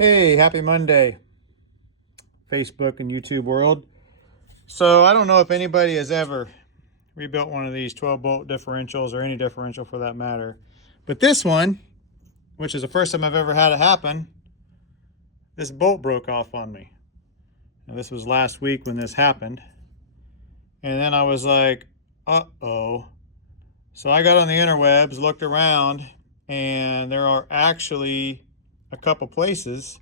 Hey, happy Monday, Facebook and YouTube world. So I don't know if anybody has ever rebuilt one of these 12-bolt differentials or any differential for that matter. But this one, which is the first time I've ever had it happen, this bolt broke off on me. And this was last week when this happened. And then I was like, uh-oh. So I got on the interwebs, looked around, and there are actually a couple places,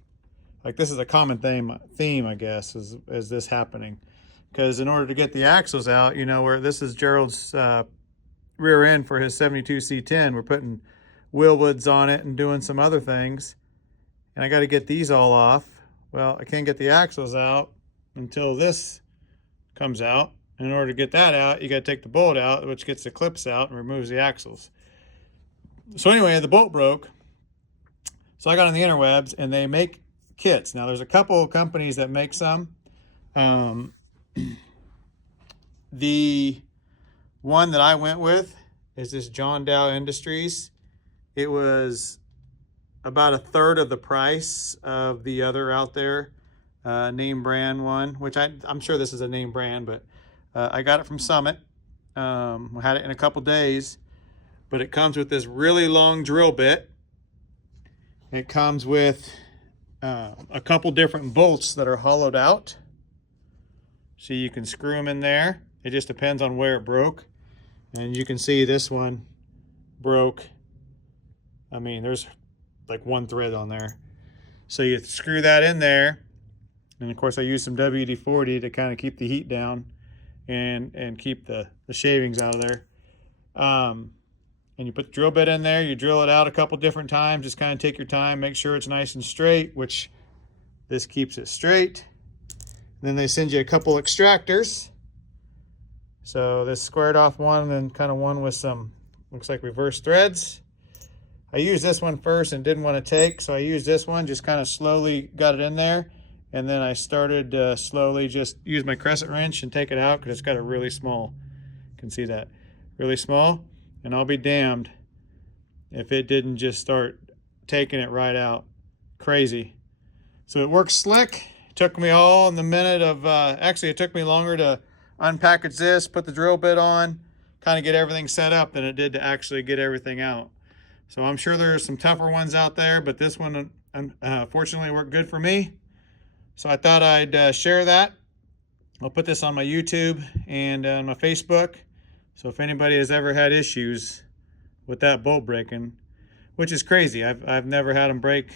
like this is a common theme I guess, is this happening. Because in order to get the axles out, you know, where this is Gerald's rear end for his 72 C10, we're putting wheel woods on it and doing some other things. And I got to get these all off. Well, I can't get the axles out until this comes out. In order to get that out, you got to take the bolt out, which gets the clips out and removes the axles. So anyway, the bolt broke. So I got on the interwebs, and they make kits. Now, there's a couple of companies that make some. The one that I went with is this John Dow Industries. It was about a third of the price of the other out there, name brand one, which I'm sure this is a name brand, but I got it from Summit. We had it in a couple days, but it comes with this really long drill bit. It comes with a couple different bolts that are hollowed out, so you can screw them in there. It just depends on where it broke, and you can see this one broke. I mean, there's like one thread on there, so you screw that in there. And of course I use some WD-40 to kind of keep the heat down and keep the shavings out of there. And you put the drill bit in there, you drill it out a couple different times, just kind of take your time, make sure it's nice and straight, which this keeps it straight. And then they send you a couple extractors. So this squared off one, and then kind of one with some, looks like reverse threads. I used this one first and didn't want to take, so I used this one, just kind of slowly got it in there. And then I started slowly just use my crescent wrench and take it out, because it's got a really small, you can see that, really small. And I'll be damned if it didn't just start taking it right out. Crazy. So it works slick. It took me all in the minute of, actually it took me longer to unpackage this, put the drill bit on, kind of get everything set up than it did to actually get everything out. So I'm sure there's some tougher ones out there, but this one fortunately worked good for me. So I thought I'd share that. I'll put this on my YouTube and on my Facebook. So if anybody has ever had issues with that bolt breaking, which is crazy, I've never had them break